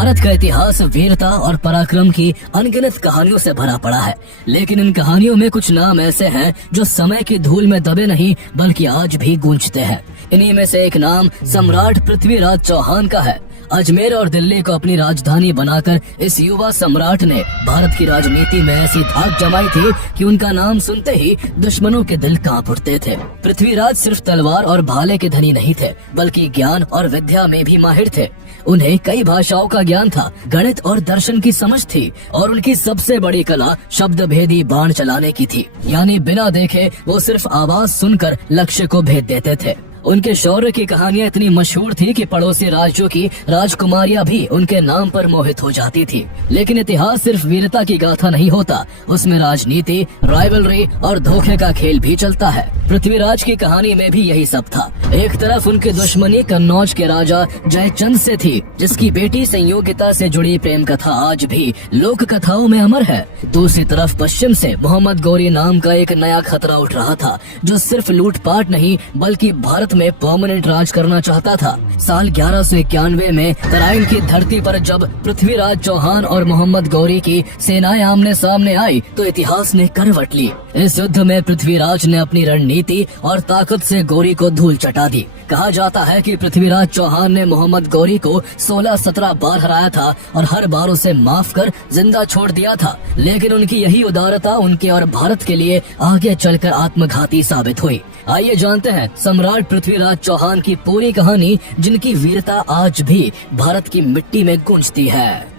भारत का इतिहास वीरता और पराक्रम की अनगिनत कहानियों से भरा पड़ा है, लेकिन इन कहानियों में कुछ नाम ऐसे हैं जो समय की धूल में दबे नहीं बल्कि आज भी गूंजते हैं। इन्हीं में से एक नाम सम्राट पृथ्वीराज चौहान का है। अजमेर और दिल्ली को अपनी राजधानी बनाकर इस युवा सम्राट ने भारत की राजनीति में ऐसी धाक जमाई थी कि उनका नाम सुनते ही दुश्मनों के दिल कांप उठते थे। पृथ्वीराज सिर्फ तलवार और भाले के धनी नहीं थे, बल्कि ज्ञान और विद्या में भी माहिर थे। उन्हें कई भाषाओं का ज्ञान था, गणित और दर्शन की समझ थी और उनकी सबसे बड़ी कला शब्द भेदी बाण चलाने की थी। यानी बिना देखे वो सिर्फ आवाज सुनकर लक्ष्य को भेद देते थे। उनके शौर्य की कहानियां इतनी मशहूर थी कि पड़ोसी राज्यों की राजकुमारियां भी उनके नाम पर मोहित हो जाती थी। लेकिन इतिहास सिर्फ वीरता की गाथा नहीं होता, उसमें राजनीति, राइवलरी और धोखे का खेल भी चलता है। पृथ्वीराज की कहानी में भी यही सब था। एक तरफ उनकी दुश्मनी कन्नौज के राजा जयचंद से थी, जिसकी बेटी संयोगिता से जुड़ी प्रेम कथा आज भी लोक कथाओं में अमर है। दूसरी तरफ पश्चिम से मोहम्मद गौरी नाम का एक नया खतरा उठ रहा था, जो सिर्फ लूटपाट नहीं बल्कि भारत में परमानेंट राज करना चाहता था। साल 1191 में तराइन की धरती पर जब पृथ्वीराज चौहान और मोहम्मद गौरी की सेनाएं आमने सामने आई तो इतिहास ने करवट ली। इस युद्ध में पृथ्वीराज ने अपनी रणनीति और ताकत से गौरी को धूल चटा दी। कहा जाता है कि पृथ्वीराज चौहान ने मोहम्मद गौरी को 16-17 बार हराया था और हर बार उसे माफ कर जिंदा छोड़ दिया था। लेकिन उनकी यही उदारता उनके और भारत के लिए आगे चलकर आत्मघाती साबित हुई। आइए जानते हैं सम्राट पृथ्वीराज चौहान की पूरी कहानी, जिनकी वीरता आज भी भारत की मिट्टी में गूंजती है।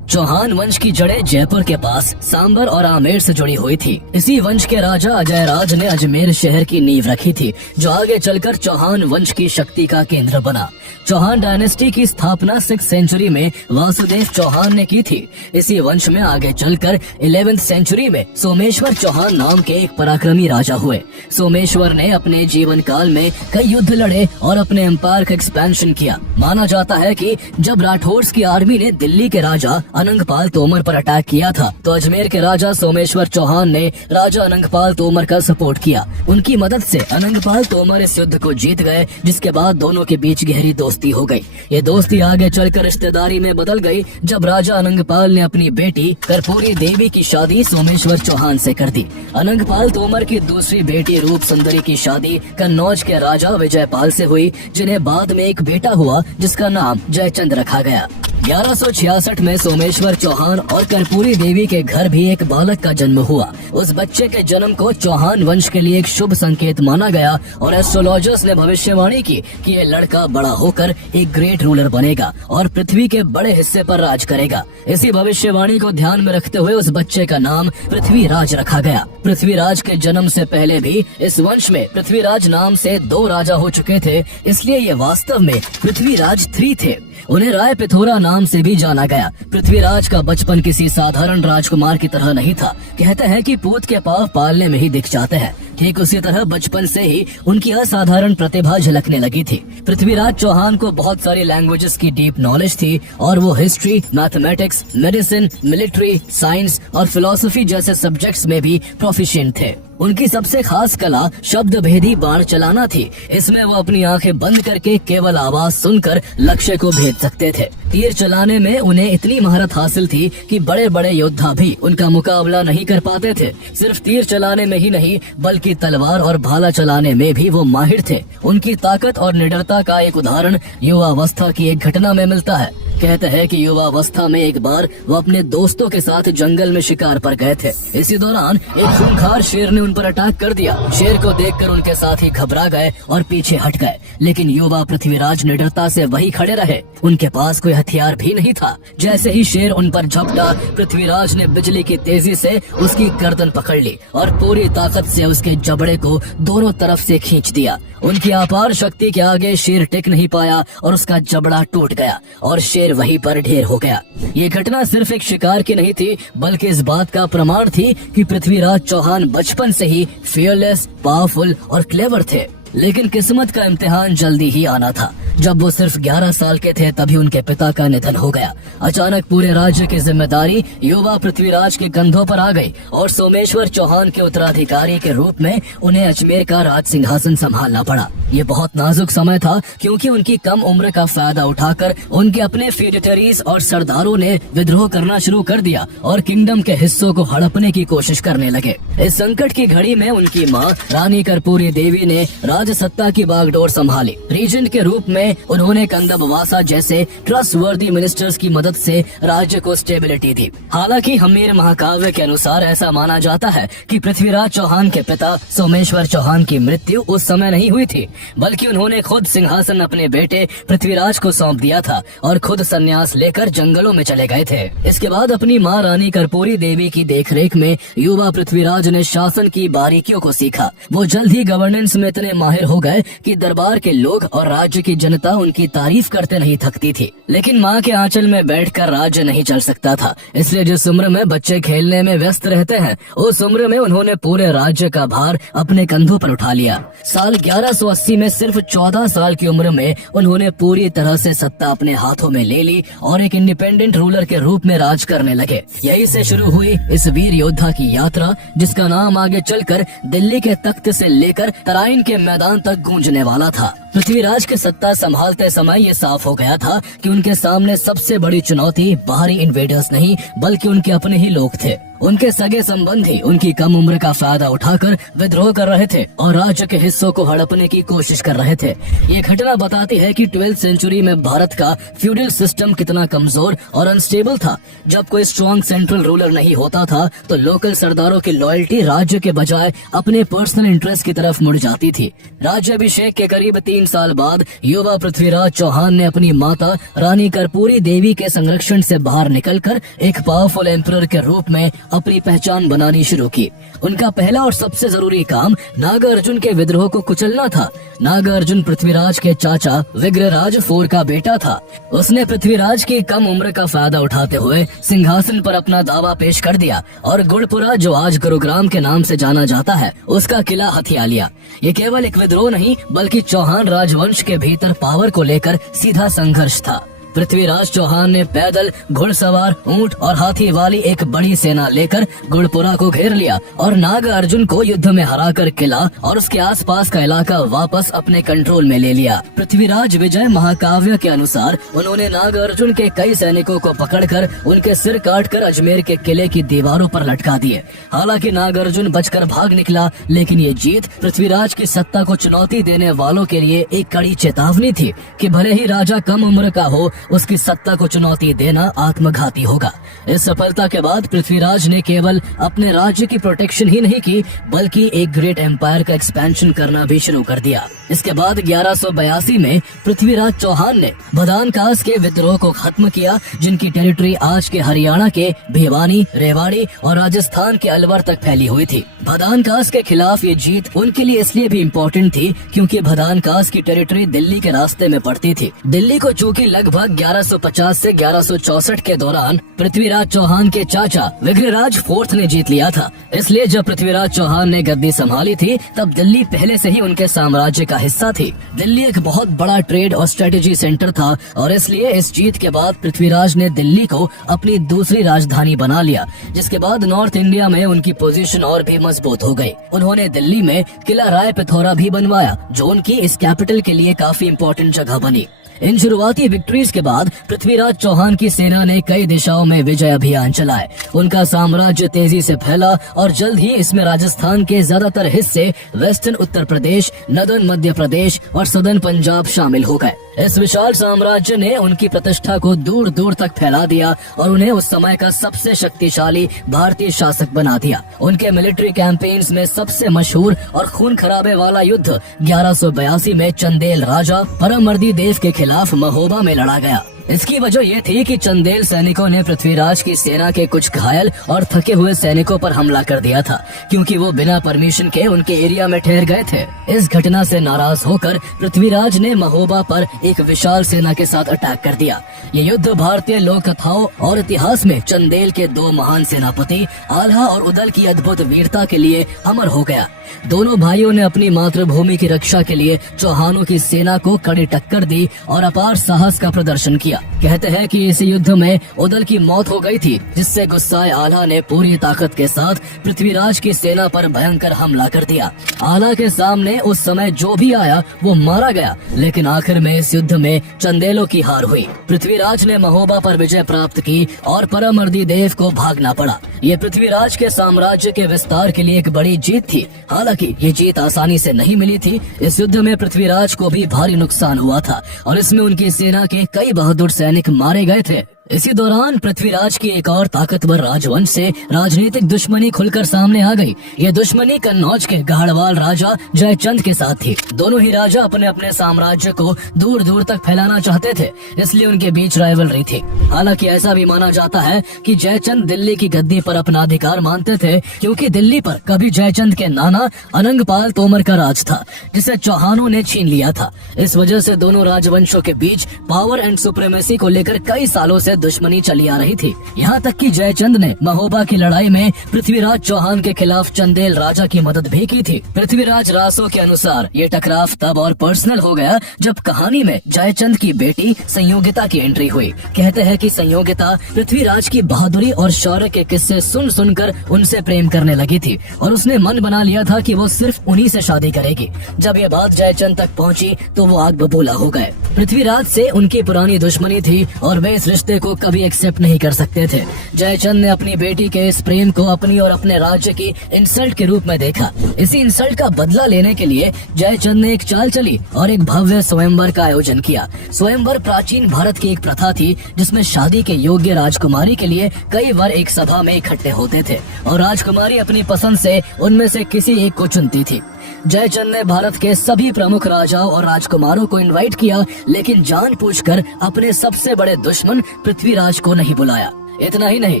चौहान वंश की जड़ें जयपुर के पास सांबर और आमेर से जुड़ी हुई थी। इसी वंश के राजा अजयराज ने अजमेर शहर की नींव रखी थी, जो आगे चलकर चौहान वंश की शक्ति का केंद्र बना। चौहान डायनेस्टी की स्थापना 6th सेंचुरी में वासुदेव चौहान ने की थी। इसी वंश में आगे चलकर 11th सेंचुरी में सोमेश्वर चौहान नाम के एक पराक्रमी राजा हुए। सोमेश्वर ने अपने जीवन काल में कई युद्ध लड़े और अपने एम्पायर का एक्सपेंशन किया। माना जाता है कि जब राठौड़ की आर्मी ने दिल्ली के राजा अनंगपाल तोमर पर अटैक किया था, तो अजमेर के राजा सोमेश्वर चौहान ने राजा अनंगपाल तोमर का सपोर्ट किया। उनकी मदद से अनंगपाल तोमर इस युद्ध को जीत गए, जिसके बाद दोनों के बीच गहरी दोस्ती हो गई। ये दोस्ती आगे चलकर रिश्तेदारी में बदल गई, जब राजा अनंगपाल ने अपनी बेटी कर्पूरी देवी की शादी सोमेश्वर चौहान से कर दी। अनंगपाल तोमर की दूसरी बेटी रूप सुंदरी की शादी कन्नौज के राजा विजयपाल से हुई, जिन्हें बाद में एक बेटा हुआ जिसका नाम जयचंद रखा गया। 1166 में सोमेश्वर चौहान और कर्पूरी देवी के घर भी एक बालक का जन्म हुआ। उस बच्चे के जन्म को चौहान वंश के लिए एक शुभ संकेत माना गया और एस्ट्रोलॉजर्स ने भविष्यवाणी की कि ये लड़का बड़ा होकर एक ग्रेट रूलर बनेगा और पृथ्वी के बड़े हिस्से पर राज करेगा। इसी भविष्यवाणी को ध्यान में रखते हुए उस बच्चे का नाम पृथ्वीराज रखा गया। पृथ्वीराज के जन्म से पहले भी इस वंश में पृथ्वीराज नाम से 2 राजा हो चुके थे, इसलिए ये वास्तव में पृथ्वीराज 3 थे। उन्हें राय पिथोरा नाम से भी जाना गया। पृथ्वीराज का बचपन किसी साधारण राजकुमार की तरह नहीं था। कहते हैं कि पूत के पाँव पालने में ही दिख जाते हैं। ठीक उसी तरह बचपन से ही उनकी असाधारण प्रतिभा झलकने लगी थी। पृथ्वीराज चौहान को बहुत सारी लैंग्वेजेस की डीप नॉलेज थी और वो history, mathematics, medicine, military, science और फिलोसफी जैसे सब्जेक्ट्स में भी प्रोफिशिएंट थे। उनकी सबसे खास कला शब्द भेदी बाण चलाना थी। इसमें वो अपनी आंखें बंद करके केवल आवाज सुनकर लक्ष्य को भेद सकते थे। तीर चलाने में उन्हें इतनी महारत हासिल थी कि बड़े बड़े योद्धा भी उनका मुकाबला नहीं कर पाते थे। सिर्फ तीर चलाने में ही नहीं बल्कि तलवार और भाला चलाने में भी वो माहिर थे। उनकी ताकत और निडरता का एक उदाहरण युवावस्था की एक घटना में मिलता है। कहते हैं कि युवावस्था में एक बार वो अपने दोस्तों के साथ जंगल में शिकार पर गए थे। इसी दौरान एक खूंखार शेर ने उन पर अटैक कर दिया। शेर को देखकर उनके साथी घबरा गए और पीछे हट गए, लेकिन युवा पृथ्वीराज निडरता से वही खड़े रहे। उनके पास कोई हथियार भी नहीं था। जैसे ही शेर उन पर झपटा, पृथ्वीराज ने बिजली की तेजी से उसकी गर्दन पकड़ ली और पूरी ताकत से उसके जबड़े को दोनों तरफ से खींच दिया। उनकी अपार शक्ति के आगे शेर टिक नहीं पाया और उसका जबड़ा टूट गया और शेर वहीं पर ढेर हो गया। ये घटना सिर्फ एक शिकार की नहीं थी, बल्कि इस बात का प्रमाण थी कि पृथ्वीराज चौहान बचपन से ही फियरलेस, पावरफुल और क्लेवर थे। लेकिन किस्मत का इम्तिहान जल्दी ही आना था। जब वो सिर्फ 11 साल के थे तभी उनके पिता का निधन हो गया। अचानक पूरे राज्य की जिम्मेदारी युवा पृथ्वीराज के कंधों पर आ गई और सोमेश्वर चौहान के उत्तराधिकारी के रूप में उन्हें अजमेर का राज सिंहासन संभालना पड़ा। ये बहुत नाजुक समय था क्योंकि उनकी कम उम्र का फायदा उठाकर उनके अपने फेडेटरीज और सरदारों ने विद्रोह करना शुरू कर दिया और किंगडम के हिस्सों को हड़पने की कोशिश करने लगे। इस संकट की घड़ी में उनकी मां रानी कर्पूरी देवी ने राज सत्ता की बागडोर संभाली। रीजेंट के रूप में उन्होंने कंदबवासा जैसे ट्रस्टवर्दी मिनिस्टर्स की मदद से राज्य को स्टेबिलिटी दी। हालांकि हमीर महाकाव्य के अनुसार ऐसा माना जाता है कि पृथ्वीराज चौहान के पिता सोमेश्वर चौहान की मृत्यु उस समय नहीं हुई थी, बल्कि उन्होंने खुद सिंहासन अपने बेटे पृथ्वीराज को सौंप दिया था और खुद संन्यास लेकर जंगलों में चले गए थे। इसके बाद अपनी मां रानी कर्पूरी देवी की देखरेख में युवा पृथ्वीराज ने शासन की बारीकियों को सीखा। वो जल्द ही गवर्नेंस में इतने माहिर हो गए कि दरबार के लोग और राज्य की जनता उनकी तारीफ करते नहीं थकती थी। लेकिन माँ के आंचल में बैठकर राज्य नहीं चल सकता था, इसलिए जिस उम्र में बच्चे खेलने में व्यस्त रहते हैं उस उम्र में उन्होंने पूरे राज्य का भार अपने कंधों पर उठा लिया। साल 1180 में सिर्फ 14 साल की उम्र में उन्होंने पूरी तरह से सत्ता अपने हाथों में ले ली और एक इंडिपेंडेंट रूलर के रूप में राज करने लगे। यही से शुरू हुई इस वीर योद्धा की यात्रा, जिसका नाम आगे चलकर दिल्ली के तख्त से लेकर तराइन के मैदान तक गूंजने वाला था। पृथ्वीराज के सत्ता संभालते समय ये साफ हो गया था कि उनके सामने सबसे बड़ी चुनौती बाहरी इन्वेडर्स नहीं बल्कि उनके अपने ही लोग थे। उनके सगे संबंधी उनकी कम उम्र का फायदा उठाकर विद्रोह कर रहे थे और राज्य के हिस्सों को हड़पने की कोशिश कर रहे थे। ये घटना बताती है कि 12th सेंचुरी में भारत का फ्यूडल सिस्टम कितना कमजोर और अनस्टेबल था। जब कोई स्ट्रॉन्ग सेंट्रल रूलर नहीं होता था तो लोकल सरदारों की लॉयल्टी राज्य के बजाय अपने पर्सनल इंटरेस्ट की तरफ मुड़ जाती थी। राज्याभिषेक के करीब 3 साल बाद युवा पृथ्वीराज चौहान ने अपनी माता रानी कर्पूरी देवी के संरक्षण से बाहर निकलकर एक पावरफुल एम्परर के रूप में अपनी पहचान बनानी शुरू की। उनका पहला और सबसे जरूरी काम नागार्जुन के विद्रोह को कुचलना था। नागार्जुन पृथ्वीराज के चाचा विग्रहराज IV का बेटा था। उसने पृथ्वीराज की कम उम्र का फायदा उठाते हुए सिंहासन पर अपना दावा पेश कर दिया और गुड़पुरा, जो आज गुरुग्राम के नाम से जाना जाता है, उसका किला हथिया लिया। ये केवल एक विद्रोह नहीं बल्कि चौहान राजवंश के भीतर पावर को लेकर सीधा संघर्ष था। पृथ्वीराज चौहान ने पैदल, घुड़सवार, ऊंट और हाथी वाली एक बड़ी सेना लेकर गुड़पुरा को घेर लिया और नागार्जुन को युद्ध में हराकर किला और उसके आसपास का इलाका वापस अपने कंट्रोल में ले लिया। पृथ्वीराज विजय महाकाव्य के अनुसार उन्होंने नागार्जुन के कई सैनिकों को पकड़कर उनके सिर काटकर अजमेर के किले की दीवारों पर लटका दिए। हालांकि नागार्जुन बचकर भाग निकला, लेकिन ये जीत पृथ्वीराज की सत्ता को चुनौती देने वालों के लिए एक कड़ी चेतावनी थी कि भले ही राजा कम उम्र का हो, उसकी सत्ता को चुनौती देना आत्मघाती होगा। इस सफलता के बाद पृथ्वीराज ने केवल अपने राज्य की प्रोटेक्शन ही नहीं की बल्कि एक ग्रेट एम्पायर का एक्सपेंशन करना भी शुरू कर दिया। इसके बाद 1182 में पृथ्वीराज चौहान ने भदानकास के विद्रोह को खत्म किया, जिनकी टेरिटरी आज के हरियाणा के भिवानी, रेवाड़ी और राजस्थान के अलवर तक फैली हुई थी। भदानकास के खिलाफ ये जीत उनके लिए इसलिए भी इम्पोर्टेंट थी क्योंकि भदानकास की टेरिटरी दिल्ली के रास्ते में पड़ती थी। दिल्ली को चूंकि लगभग 1150 से 1164 के दौरान पृथ्वीराज चौहान के चाचा विग्रहराज IV ने जीत लिया था, इसलिए जब पृथ्वीराज चौहान ने गद्दी संभाली थी तब दिल्ली पहले से ही उनके साम्राज्य का हिस्सा थी। दिल्ली एक बहुत बड़ा ट्रेड और स्ट्रेटेजी सेंटर था और इसलिए इस जीत के बाद पृथ्वीराज ने दिल्ली को अपनी दूसरी राजधानी बना लिया, जिसके बाद नॉर्थ इंडिया में उनकी पोजीशन और भी मजबूत हो गई। उन्होंने दिल्ली में किला राय पिथौरा भी बनवाया, जो उनकी इस कैपिटल के लिए काफी इम्पोर्टेंट जगह बनी। इन शुरुआती विक्ट्रीज के बाद पृथ्वीराज चौहान की सेना ने कई दिशाओं में विजय अभियान चलाए। उनका साम्राज्य तेजी से फैला और जल्द ही इसमें राजस्थान के ज्यादातर हिस्से, वेस्टर्न उत्तर प्रदेश, नदर्न मध्य प्रदेश और सदर्न पंजाब शामिल हो गए। इस विशाल साम्राज्य ने उनकी प्रतिष्ठा को दूर दूर तक फैला दिया और उन्हें उस समय का सबसे शक्तिशाली भारतीय शासक बना दिया। उनके मिलिट्री कैंपेन्स में सबसे मशहूर और खून खराबे वाला युद्ध 1182 में चंदेल राजा परमर्दी देव के खिलाफ महोबा में लड़ा गया। इसकी वजह ये थी कि चंदेल सैनिकों ने पृथ्वीराज की सेना के कुछ घायल और थके हुए सैनिकों पर हमला कर दिया था, क्योंकि वो बिना परमिशन के उनके एरिया में ठहर गए थे। इस घटना से नाराज होकर पृथ्वीराज ने महोबा पर एक विशाल सेना के साथ अटैक कर दिया। ये युद्ध भारतीय लोक कथाओं और इतिहास में चंदेल के दो महान सेनापति आल्हा और उदल की अद्भुत वीरता के लिए अमर हो गया। दोनों भाइयों ने अपनी मातृभूमि की रक्षा के लिए चौहानों की सेना को कड़ी टक्कर दी और अपार साहस का प्रदर्शन किया। कहते हैं कि इस युद्ध में उदल की मौत हो गई थी, जिससे गुस्साए आल्हा ने पूरी ताकत के साथ पृथ्वीराज की सेना पर भयंकर हमला कर दिया। आल्हा के सामने उस समय जो भी आया वो मारा गया, लेकिन आखिर में इस युद्ध में चंदेलों की हार हुई। पृथ्वीराज ने महोबा पर विजय प्राप्त की और परमर्दी देव को भागना पड़ा। ये पृथ्वीराज के साम्राज्य के विस्तार के लिए एक बड़ी जीत थी। हालांकि ये जीत आसानी से नहीं मिली थी। इस युद्ध में पृथ्वीराज को भी भारी नुकसान हुआ था और इसमें उनकी सेना के कई बहादुर सैनिक मारे गए थे। इसी दौरान पृथ्वीराज की एक और ताकतवर राजवंश से राजनीतिक दुश्मनी खुलकर सामने आ गई। ये दुश्मनी कन्नौज के गाहड़वाल राजा जयचंद के साथ थी। दोनों ही राजा अपने अपने साम्राज्य को दूर दूर तक फैलाना चाहते थे, इसलिए उनके बीच राइवलरी थी। हालांकि ऐसा भी माना जाता है कि जयचंद दिल्ली की गद्दी पर अपना अधिकार मानते थे, क्योंकि दिल्ली पर कभी जयचंद के नाना अनंगपाल तोमर का राज था, जिसे चौहानों ने छीन लिया था। इस वजह से दोनों राजवंशों के बीच पावर एंड सुप्रीमेसी को लेकर कई सालों से दुश्मनी चली आ रही थी। यहाँ तक कि जयचंद ने महोबा की लड़ाई में पृथ्वीराज चौहान के खिलाफ चंदेल राजा की मदद भी की थी। पृथ्वीराज रासो के अनुसार ये टकराव तब और पर्सनल हो गया जब कहानी में जयचंद की बेटी संयोगिता की एंट्री हुई। कहते हैं कि संयोगिता पृथ्वीराज की बहादुरी और शौर्य के किस्से सुन सुनकर उनसे प्रेम करने लगी थी और उसने मन बना लिया था कि वो सिर्फ उन्हीं से शादी करेगी। जब ये बात जयचंद तक पहुँची तो वो आग बबूला हो गए। पृथ्वीराज से उनकी पुरानी दुश्मनी थी और वे इस रिश्ते को कभी एक्सेप्ट नहीं कर सकते थे। जयचंद ने अपनी बेटी के इस प्रेम को अपनी और अपने राज्य की इंसल्ट के रूप में देखा। इसी इंसल्ट का बदला लेने के लिए जयचंद ने एक चाल चली और एक भव्य स्वयंवर का आयोजन किया। स्वयंवर प्राचीन भारत की एक प्रथा थी, जिसमें शादी के योग्य राजकुमारी के लिए कई वर एक सभा में इकट्ठे होते थे और राजकुमारी अपनी पसंद से उनमें से किसी एक को चुनती थी। जयचंद ने भारत के सभी प्रमुख राजाओं और राजकुमारों को इनवाइट किया, लेकिन जानबूझकर अपने सबसे बड़े दुश्मन पृथ्वीराज को नहीं बुलाया। इतना ही नहीं,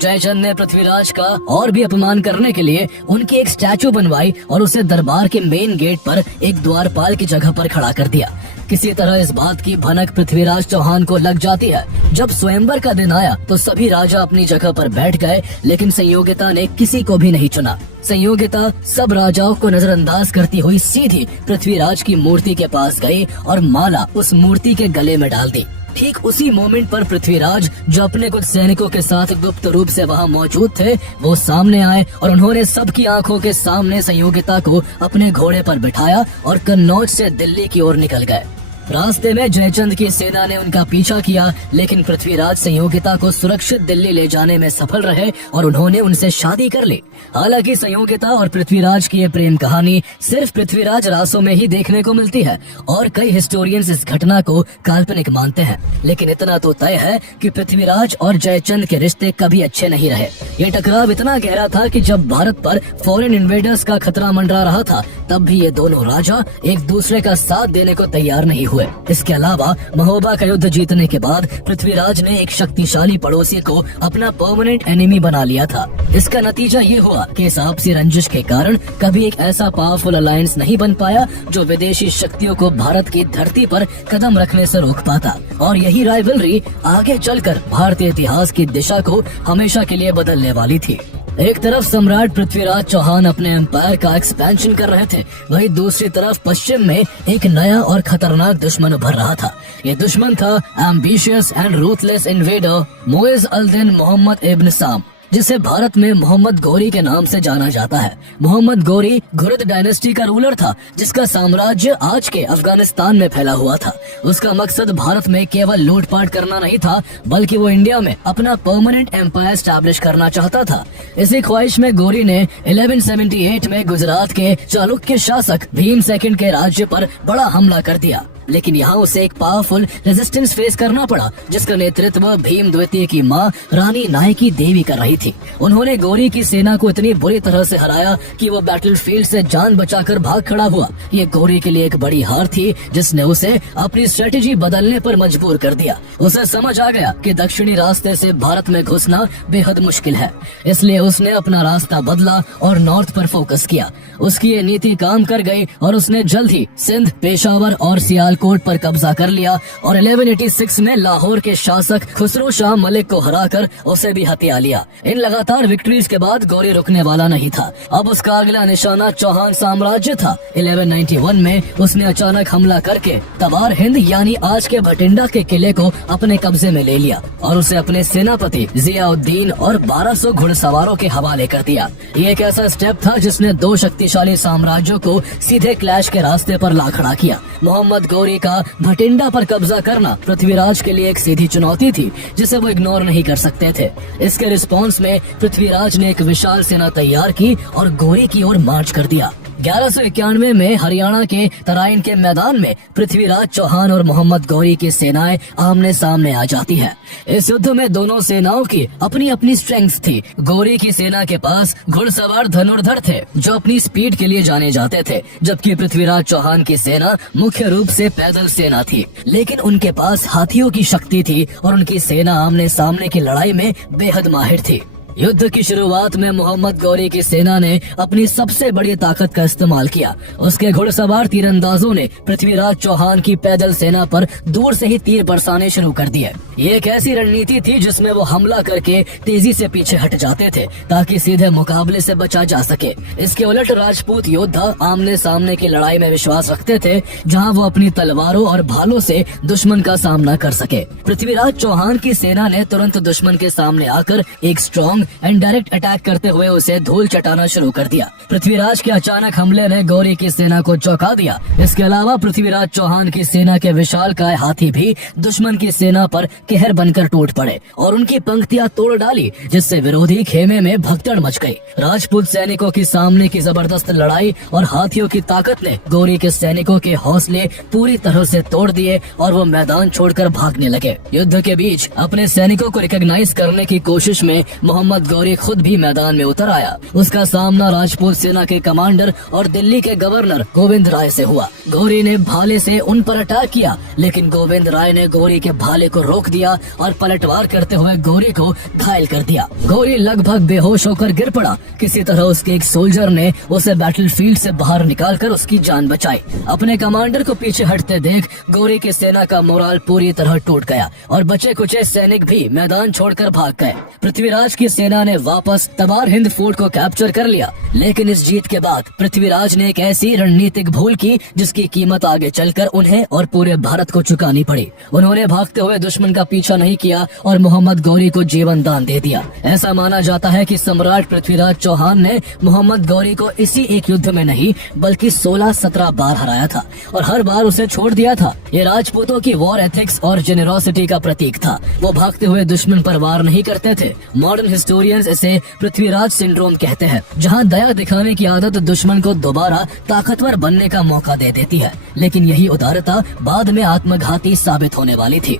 जयचंद ने पृथ्वीराज का और भी अपमान करने के लिए उनकी एक स्टैचू बनवाई और उसे दरबार के मेन गेट पर एक द्वारपाल की जगह पर खड़ा कर दिया। किसी तरह इस बात की भनक पृथ्वीराज चौहान को लग जाती है। जब स्वयंवर का दिन आया तो सभी राजा अपनी जगह पर बैठ गए, लेकिन संयोगिता ने किसी को भी नहीं चुना। संयोगिता सब राजाओं को नजरअंदाज करती हुई सीधी पृथ्वीराज की मूर्ति के पास गई और माला उस मूर्ति के गले में डाल दी। ठीक उसी मोमेंट पर पृथ्वीराज, जो अपने कुछ सैनिकों के साथ गुप्त रूप से वहां मौजूद थे, वो सामने आए और उन्होंने सबकी आंखों के सामने संयोगिता को अपने घोड़े पर बिठाया और कन्नौज से दिल्ली की ओर निकल गए। रास्ते में जयचंद की सेना ने उनका पीछा किया, लेकिन पृथ्वीराज संयोगिता को सुरक्षित दिल्ली ले जाने में सफल रहे और उन्होंने उनसे शादी कर ली। हालांकि संयोगिता और पृथ्वीराज की ये प्रेम कहानी सिर्फ पृथ्वीराज रासो में ही देखने को मिलती है और कई हिस्टोरियंस इस घटना को काल्पनिक मानते हैं, लेकिन इतना तो तय है कि पृथ्वीराज और जयचंद के रिश्ते कभी अच्छे नहीं रहे। ये टकराव इतना गहरा था कि जब भारत पर फॉरेन इन्वेडर्स का खतरा मंडरा रहा था, तब भी ये दोनों राजा एक दूसरे का साथ देने को तैयार नहीं हुए। इसके अलावा महोबा का युद्ध जीतने के बाद पृथ्वीराज ने एक शक्तिशाली पड़ोसी को अपना परमानेंट एनिमी बना लिया था। इसका नतीजा ये हुआ कि इस आपसी रंजिश के कारण कभी एक ऐसा पावरफुल अलायंस नहीं बन पाया जो विदेशी शक्तियों को भारत की धरती पर कदम रखने से रोक पाता, और यही राइवलरी आगे चलकर भारतीय इतिहास की दिशा को हमेशा के लिए बदलने वाली थी। एक तरफ सम्राट पृथ्वीराज चौहान अपने एम्पायर का एक्सपेंशन कर रहे थे, वहीं दूसरी तरफ पश्चिम में एक नया और खतरनाक दुश्मन उभर रहा था। ये दुश्मन था ambitious and ruthless invader Muizz al-Din Mohammad ibn Sam, जिसे भारत में मोहम्मद गौरी के नाम से जाना जाता है। मोहम्मद गौरी घुरिद डायनेस्टी का रूलर था, जिसका साम्राज्य आज के अफगानिस्तान में फैला हुआ था। उसका मकसद भारत में केवल लूटपाट करना नहीं था, बल्कि वो इंडिया में अपना परमानेंट एम्पायर स्टैब्लिश करना चाहता था। इसी ख्वाहिश में गौरी ने 1178 में गुजरात के चालुक्य शासक भीम II के राज्य पर बड़ा हमला कर दिया। लेकिन यहाँ उसे एक पावरफुल रेजिस्टेंस फेस करना पड़ा, जिसका नेतृत्व भीम द्वितीय की माँ रानी नायकी देवी कर रही थी। उन्होंने गौरी की सेना को इतनी बुरी तरह से हराया कि वो बैटलफील्ड से जान बचाकर भाग खड़ा हुआ। ये गौरी के लिए एक बड़ी हार थी, जिसने उसे अपनी स्ट्रेटेजी बदलने पर मजबूर कर दिया। उसे समझ आ गया कि दक्षिणी रास्ते से भारत में घुसना बेहद मुश्किल है, इसलिए उसने अपना रास्ता बदला और नॉर्थ पर फोकस किया। उसकी ये नीति काम कर गई और उसने जल्द ही सिंध, पेशावर और सियालकोट पर कब्जा कर लिया और 1186 में लाहौर के शासक खुसरो शाह मलिक को हराकर उसे भी हथिया लिया। इन लगातार विक्ट्रीज के बाद गौरी रुकने वाला नहीं था। अब उसका अगला निशाना चौहान साम्राज्य था। 1191 में उसने अचानक हमला करके तबार हिंद यानी आज के भटिंडा के किले को अपने कब्जे में ले लिया और उसे अपने सेनापति जियाउद्दीन और 1200 घुड़सवारों के हवाले कर दिया। ये एक ऐसा स्टेप था जिसने दो शक्तिशाली साम्राज्यों को सीधे क्लैश के रास्ते पर ला खड़ा किया। मोहम्मद गौरी का भटिंडा पर कब्जा करना पृथ्वीराज के लिए एक सीधी चुनौती थी, जिसे वो इग्नोर नहीं कर सकते थे। इसके रिस्पॉन्स में पृथ्वीराज ने एक विशाल सेना तैयार की और गौरी की ओर मार्च कर दिया। 1191 में हरियाणा के तराइन के मैदान में पृथ्वीराज चौहान और मोहम्मद गौरी की सेनाएं आमने सामने आ जाती है। इस युद्ध में दोनों सेनाओं की अपनी अपनी स्ट्रेंग्थ थी। गौरी की सेना के पास घुड़सवार धनुर्धर थे जो अपनी स्पीड के लिए जाने जाते थे, जबकि पृथ्वीराज चौहान की सेना मुख्य रूप से पैदल सेना थी, लेकिन उनके पास हाथियों की शक्ति थी और उनकी सेना आमने सामने की लड़ाई में बेहद माहिर थी। युद्ध की शुरुआत में मोहम्मद गौरी की सेना ने अपनी सबसे बड़ी ताकत का इस्तेमाल किया। उसके घुड़सवार तीरंदाजों ने पृथ्वीराज चौहान की पैदल सेना पर दूर से ही तीर बरसाने शुरू कर दिए। ये एक ऐसी रणनीति थी जिसमें वो हमला करके तेजी से पीछे हट जाते थे ताकि सीधे मुकाबले से बचा जा सके। इसके उलट राजपूत योद्धा आमने सामने की लड़ाई में विश्वास रखते थे, जहाँ वो अपनी तलवारों और भालों से दुश्मन का सामना कर सके। पृथ्वीराज चौहान की सेना ने तुरंत दुश्मन के सामने आकर एक स्ट्रॉन्ग एंड डायरेक्ट अटैक करते हुए उसे धूल चटाना शुरू कर दिया। पृथ्वीराज के अचानक हमले ने गौरी की सेना को चौंका दिया। इसके अलावा पृथ्वीराज चौहान की सेना के विशालकाय हाथी भी दुश्मन की सेना पर कहर बनकर टूट पड़े और उनकी पंक्तियां तोड़ डाली, जिससे विरोधी खेमे में भगदड़ मच गई। राजपूत सैनिकों की सामने की जबरदस्त लड़ाई और हाथियों की ताकत ने गौरी के सैनिकों के हौसले पूरी तरह से तोड़ दिए और वो मैदान छोड़कर भागने लगे। युद्ध के बीच अपने सैनिकों को रिकॉग्नाइज करने की कोशिश में मोहम्मद गौरी खुद भी मैदान में उतर आया। उसका सामना राजपूत सेना के कमांडर और दिल्ली के गवर्नर गोविंद राय से हुआ। गौरी ने भाले से उन पर अटैक किया, लेकिन गोविंद राय ने गौरी के भाले को रोक दिया और पलटवार करते हुए गौरी को घायल कर दिया। गौरी लगभग बेहोश होकर गिर पड़ा। किसी तरह उसके एक सोल्जर ने उसे बैटलफील्ड से बाहर निकालकर उसकी जान बचाई। अपने कमांडर को पीछे हटते देख गौरी की सेना का मोराल पूरी तरह टूट गया और बचे कुचे सैनिक भी मैदान छोड़कर भाग गए। पृथ्वीराज की सेना ने वापस तबार हिंद फोर्ट को कैप्चर कर लिया, लेकिन इस जीत के बाद पृथ्वीराज ने एक ऐसी रणनीतिक भूल की जिसकी कीमत आगे चलकर उन्हें और पूरे भारत को चुकानी पड़ी। उन्होंने भागते हुए दुश्मन का पीछा नहीं किया और मोहम्मद गौरी को जीवन दान दे दिया। ऐसा माना जाता है कि सम्राट पृथ्वीराज चौहान ने मोहम्मद गौरी को इसी एक युद्ध में नहीं बल्कि 16-17 बार हराया था और हर बार उसे छोड़ दिया था। ये राजपूतों की वॉर एथिक्स और जेनेरोसिटी का प्रतीक था। वो भागते हुए दुश्मन पर वार नहीं करते थे। मॉडर्न हिस्टोरियंस इसे पृथ्वीराज सिंड्रोम कहते हैं, जहां दया दिखाने की आदत दुश्मन को दोबारा ताकतवर बनने का मौका दे देती है, लेकिन यही उदारता बाद में आत्मघाती साबित होने वाली थी।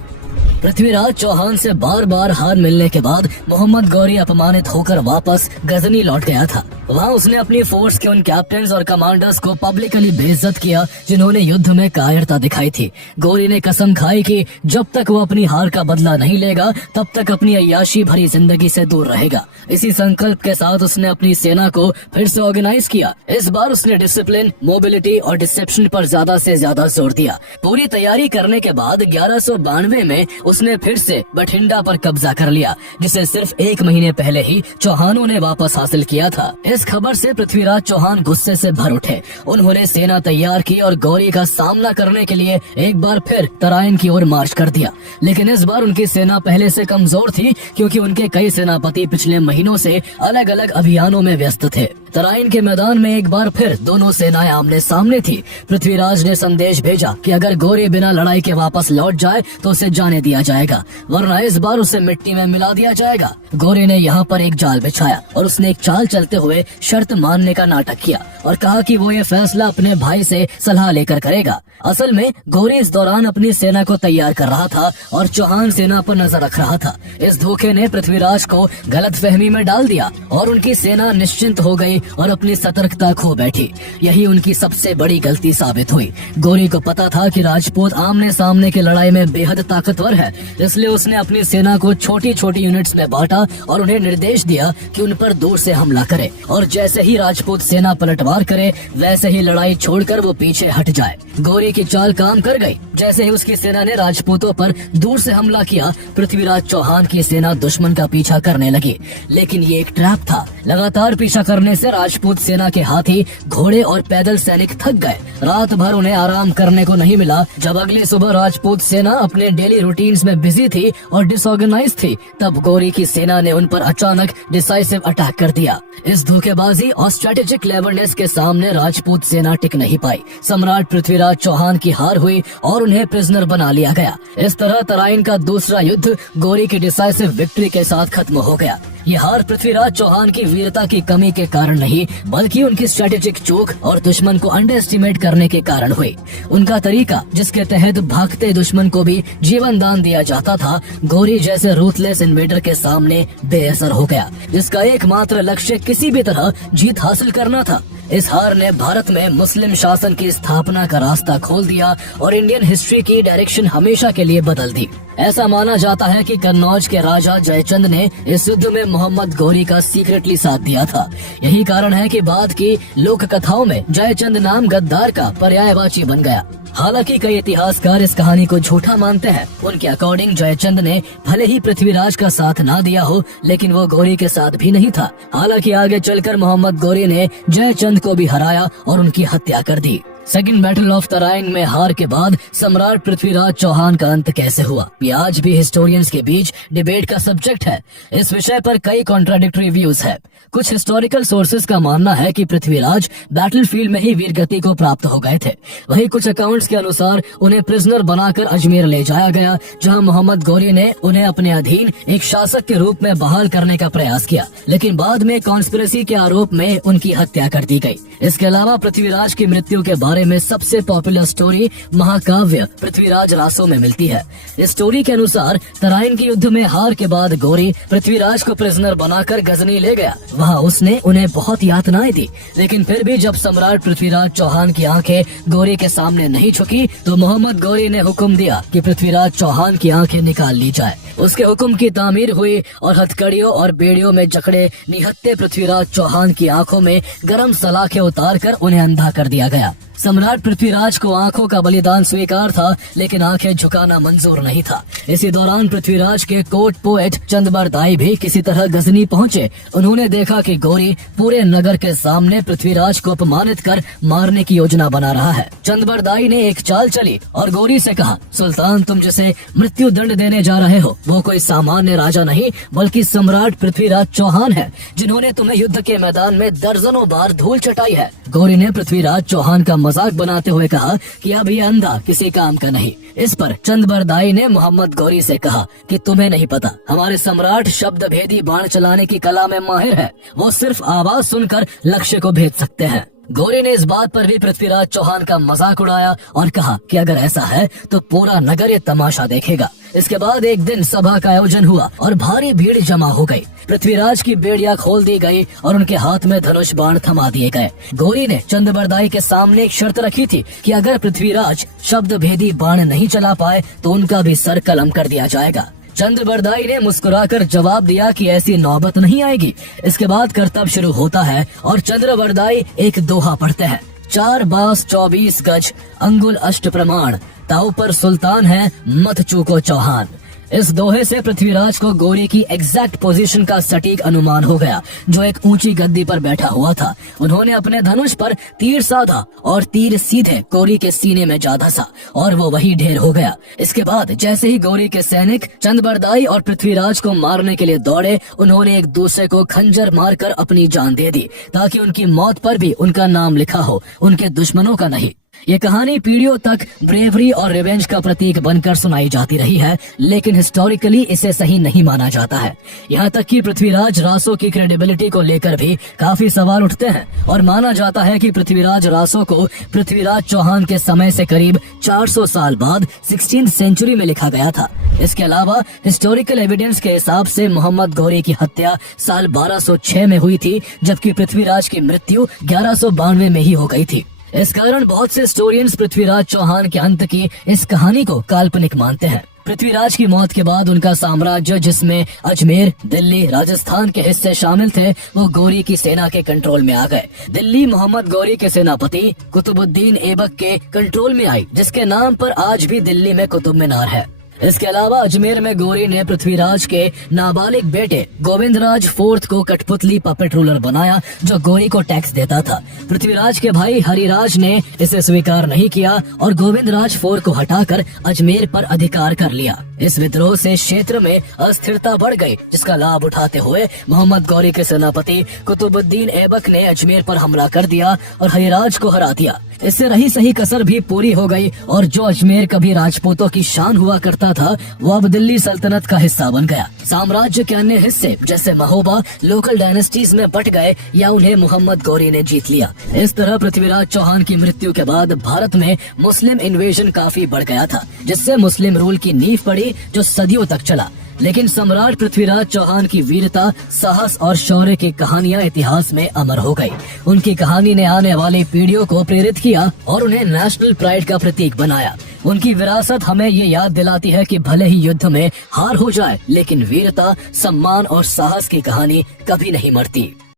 पृथ्वीराज चौहान से बार बार हार मिलने के बाद मोहम्मद गौरी अपमानित होकर वापस गजनी लौट गया था। वहाँ उसने अपनी फोर्स के उन कैप्टन्स और कमांडर्स को पब्लिकली बेइज्जत किया जिन्होंने युद्ध में कायरता दिखाई थी। गौरी ने कसम खाई कि जब तक वो अपनी हार का बदला नहीं लेगा तब तक अपनी अय्याशी भरी जिंदगी से दूर रहेगा। इसी संकल्प के साथ उसने अपनी सेना को फिर से ऑर्गेनाइज किया। इस बार उसने डिसिप्लिन, मोबिलिटी और डिसेप्शन पर ज्यादा से ज्यादा जोर दिया। पूरी तैयारी करने के बाद 1192 में उसने फिर से बठिंडा पर कब्जा कर लिया, जिसे सिर्फ 1 महीने पहले ही चौहानों ने वापस हासिल किया था। इस खबर से पृथ्वीराज चौहान गुस्से से भर उठे। उन्होंने सेना तैयार की और गौरी का सामना करने के लिए एक बार फिर तराइन की ओर मार्च कर दिया। लेकिन इस बार उनकी सेना पहले से कमजोर थी, क्योंकि उनके कई सेनापति पिछले महीनों से अलग अलग अभियानों में व्यस्त थे। तराइन के मैदान में एक बार फिर दोनों सेनाएं आमने सामने थी। पृथ्वीराज ने संदेश भेजा कि अगर गौरी बिना लड़ाई के वापस लौट जाए तो उसे जाने दिया जाएगा, वरना इस बार उसे मिट्टी में मिला दिया जाएगा। गौरी ने यहाँ पर एक जाल बिछाया और उसने एक चाल चलते हुए शर्त मानने का नाटक किया और कहा कि वो ये फैसला अपने भाई से सलाह लेकर करेगा। असल में गौरी इस दौरान अपनी सेना को तैयार कर रहा था और चौहान सेना पर नजर रख रहा था। इस धोखे ने पृथ्वीराज को गलतफहमी में डाल दिया और उनकी सेना निश्चिंत हो गई और अपनी सतर्कता खो बैठी। यही उनकी सबसे बड़ी गलती साबित हुई। गौरी को पता था कि राजपूत आमने सामने की लड़ाई में बेहद ताकतवर है, इसलिए उसने अपनी सेना को छोटी छोटी यूनिट्स में बांटा और उन्हें निर्देश दिया कि उन पर दूर से हमला करे और जैसे ही राजपूत सेना पलटवार करे वैसे ही लड़ाई छोड़कर वो पीछे हट जाए। गौरी की चाल काम कर गई। जैसे ही उसकी सेना ने राजपूतों पर दूर से हमला किया, पृथ्वीराज चौहान की सेना दुश्मन का पीछा करने लगी, लेकिन ये एक ट्रैप था। लगातार पीछा करने से राजपूत सेना के हाथी, घोड़े और पैदल सैनिक थक गए। रात भर उन्हें आराम करने को नहीं मिला। जब अगली सुबह राजपूत सेना अपने डेली रूटीन्स में बिजी थी और डिसऑर्गेनाइज थी, तब गौरी की सेना ने उन पर अचानक डिसाइसिव अटैक कर दिया। इस धोखेबाजी और स्ट्रेटेजिक क्लेवरनेस के सामने राजपूत सेना टिक नहीं पाई। सम्राट पृथ्वीराज चौहान की हार हुई और उन्हें प्रिजनर बना लिया गया। इस तरह तराइन का दूसरा युद्ध गौरी की डिसाइसिव विक्ट्री के साथ खत्म हो गया। ये हार पृथ्वीराज चौहान की वीरता की कमी के कारण नहीं, बल्कि उनकी स्ट्रेटेजिक चूक और दुश्मन को अंडर एस्टिमेट करने के कारण हुई। उनका तरीका, जिसके तहत भागते दुश्मन को भी जीवन दान दिया जाता था, गौरी जैसे रूथलेस इन्वेडर के सामने बेअसर हो गया, जिसका एकमात्र लक्ष्य किसी भी तरह जीत हासिल करना था। इस हार ने भारत में मुस्लिम शासन की स्थापना का रास्ता खोल दिया और इंडियन हिस्ट्री की डायरेक्शन हमेशा के लिए बदल दी। ऐसा माना जाता है कि कन्नौज के राजा जयचंद ने इस युद्ध में मोहम्मद गौरी का सीक्रेटली साथ दिया था। यही कारण है कि बाद की लोक कथाओं में जयचंद नाम गद्दार का पर्यायवाची बन गया। हालांकि कई इतिहासकार इस कहानी को झूठा मानते हैं। उनके अकॉर्डिंग जयचंद ने भले ही पृथ्वीराज का साथ ना दिया हो, लेकिन वो गौरी के साथ भी नहीं था। हालांकि आगे चलकर मोहम्मद गौरी ने जयचंद को भी हराया और उनकी हत्या कर दी। सेकंड बैटल ऑफ तराइन में हार के बाद सम्राट पृथ्वीराज चौहान का अंत कैसे हुआ, ये आज भी हिस्टोरियंस के बीच डिबेट का सब्जेक्ट है। इस विषय पर कई कॉन्ट्राडिक्टरी व्यूज है। कुछ हिस्टोरिकल सोर्सेज का मानना है कि पृथ्वीराज बैटलफील्ड में ही वीरगति को प्राप्त हो गए थे। वहीं कुछ अकाउंट्स के अनुसार उन्हें प्रिजनर बनाकर अजमेर ले जाया गया, जहां मोहम्मद गौरी ने उन्हें अपने अधीन एक शासक के रूप में बहाल करने का प्रयास किया, लेकिन बाद में कॉन्स्पिरेसी के आरोप में उनकी हत्या कर दी गई। इसके अलावा पृथ्वीराज की मृत्यु के बारे में सबसे पॉपुलर स्टोरी महाकाव्य पृथ्वीराज रासो में मिलती है। इस स्टोरी के अनुसार तराइन के युद्ध में हार के बाद गौरी पृथ्वीराज को प्रिजनर बनाकर गजनी ले गया। वहाँ उसने उन्हें बहुत यातनाएं दी, लेकिन फिर भी जब सम्राट पृथ्वीराज चौहान की आंखें गौरी के सामने नहीं झुकी, तो मोहम्मद गौरी ने हुक्म दिया कि पृथ्वीराज चौहान की आंखें निकाल ली जाए। उसके हुक्म की तामीर हुई और हथकड़ियों और बेड़ियों में जकड़े निहत्थे पृथ्वीराज चौहान की आंखों में गर्म सलाखें उतारकर उन्हें अंधा कर दिया गया। सम्राट पृथ्वीराज को आंखों का बलिदान स्वीकार था, लेकिन आंखें झुकाना मंजूर नहीं था। इसी दौरान पृथ्वीराज के कोर्ट पोएट चंदबरदाई भी किसी तरह गजनी पहुंचे। उन्होंने देखा कि गौरी पूरे नगर के सामने पृथ्वीराज को अपमानित कर मारने की योजना बना रहा है। चंदबरदाई ने एक चाल चली और गौरी से कहा, सुल्तान, तुम जिसे मृत्यु दंड देने जा रहे हो वो कोई सामान्य राजा नहीं, बल्कि सम्राट पृथ्वीराज चौहान है, जिन्होंने तुम्हें युद्ध के मैदान में दर्जनों बार धूल चटाई है। गौरी ने पृथ्वीराज चौहान का मजाक बनाते हुए कहा कि अब ये अंधा किसी काम का नहीं। इस पर चंदबरदाई ने मोहम्मद गौरी से कहा कि तुम्हें नहीं पता, हमारे सम्राट शब्द भेदी बाण चलाने की कला में माहिर है। वो सिर्फ आवाज सुनकर लक्ष्य को भेद सकते हैं। गौरी ने इस बात पर भी पृथ्वीराज चौहान का मजाक उड़ाया और कहा कि अगर ऐसा है तो पूरा नगर ये तमाशा देखेगा। इसके बाद एक दिन सभा का आयोजन हुआ और भारी भीड़ जमा हो गई। पृथ्वीराज की बेड़ियां खोल दी गई और उनके हाथ में धनुष बाण थमा दिए गए। गौरी ने चंदबरदाई के सामने एक शर्त रखी थी कि अगर पृथ्वीराज शब्द भेदी बाण नहीं चला पाए तो उनका भी सर कलम कर दिया जाएगा। चंदबरदाई ने मुस्कुराकर जवाब दिया कि ऐसी नौबत नहीं आएगी। इसके बाद करतब शुरू होता है और चंद्रबरदाई एक दोहा पढ़ते हैं, 4 बास 24 गज अंगुल अष्ट प्रमाण, ताऊ पर सुल्तान है मत चूको चौहान। इस दोहे से पृथ्वीराज को गौरी की एग्जैक्ट पोजीशन का सटीक अनुमान हो गया, जो एक ऊंची गद्दी पर बैठा हुआ था। उन्होंने अपने धनुष पर तीर साधा और तीर सीधे गौरी के सीने में जा धंसा और वो वही ढेर हो गया। इसके बाद जैसे ही गौरी के सैनिक चंदबरदाई और पृथ्वीराज को मारने के लिए दौड़े, उन्होंने एक दूसरे को खंजर मारकर अपनी जान दे दी, ताकि उनकी मौत पर भी उनका नाम लिखा हो, उनके दुश्मनों का नहीं। ये कहानी पीढ़ियों तक ब्रेवरी और रिवेंज का प्रतीक बनकर सुनाई जाती रही है, लेकिन हिस्टोरिकली इसे सही नहीं माना जाता है। यहाँ तक कि पृथ्वीराज रासो की क्रेडिबिलिटी को लेकर भी काफी सवाल उठते हैं और माना जाता है कि पृथ्वीराज रासो को पृथ्वीराज चौहान के समय से करीब 400 साल बाद 16th सेंचुरी में लिखा गया था। इसके अलावा हिस्टोरिकल एविडेंस के हिसाब से मोहम्मद गौरी की हत्या साल 1206 में हुई थी, जबकि पृथ्वीराज की मृत्यु 1192 में ही हो गई थी। इस कारण बहुत से हिस्टोरियंस पृथ्वीराज चौहान के अंत की इस कहानी को काल्पनिक मानते हैं। पृथ्वीराज की मौत के बाद उनका साम्राज्य, जिसमें अजमेर, दिल्ली, राजस्थान के हिस्से शामिल थे, वो गौरी की सेना के कंट्रोल में आ गए। दिल्ली मोहम्मद गौरी के सेनापति कुतुबुद्दीन ऐबक के कंट्रोल में आई, जिसके नाम पर आज भी दिल्ली में कुतुब मीनार है। इसके अलावा अजमेर में गौरी ने पृथ्वीराज के नाबालिग बेटे गोविंदराज फोर्थ को कठपुतली पपेट रूलर बनाया, जो गौरी को टैक्स देता था। पृथ्वीराज के भाई हरिराज ने इसे स्वीकार नहीं किया और गोविंदराज फोर्थ को हटाकर अजमेर पर अधिकार कर लिया। इस विद्रोह से क्षेत्र में अस्थिरता बढ़ गई, जिसका लाभ उठाते हुए मोहम्मद गौरी के सेनापति कुतुबुद्दीन ऐबक ने अजमेर पर हमला कर दिया और हरिराज को हरा दिया। इससे रही सही कसर भी पूरी हो गई और जो अजमेर कभी राजपूतों की शान हुआ करता था, वो अब दिल्ली सल्तनत का हिस्सा बन गया। साम्राज्य के अन्य हिस्से जैसे महोबा लोकल डायनेस्टीज में बट गए या उन्हें मोहम्मद गौरी ने जीत लिया। इस तरह पृथ्वीराज चौहान की मृत्यु के बाद भारत में मुस्लिम इन्वेजन काफी बढ़ गया था, जिससे मुस्लिम रूल की नींव पड़ी, जो सदियों तक चला। लेकिन सम्राट पृथ्वीराज चौहान की वीरता, साहस और शौर्य की कहानियां इतिहास में अमर हो गई। उनकी कहानी ने आने वाली पीढ़ियों को प्रेरित किया और उन्हें नेशनल प्राइड का प्रतीक बनाया। उनकी विरासत हमें ये याद दिलाती है कि भले ही युद्ध में हार हो जाए, लेकिन वीरता, सम्मान और साहस की कहानी कभी नहीं मरती।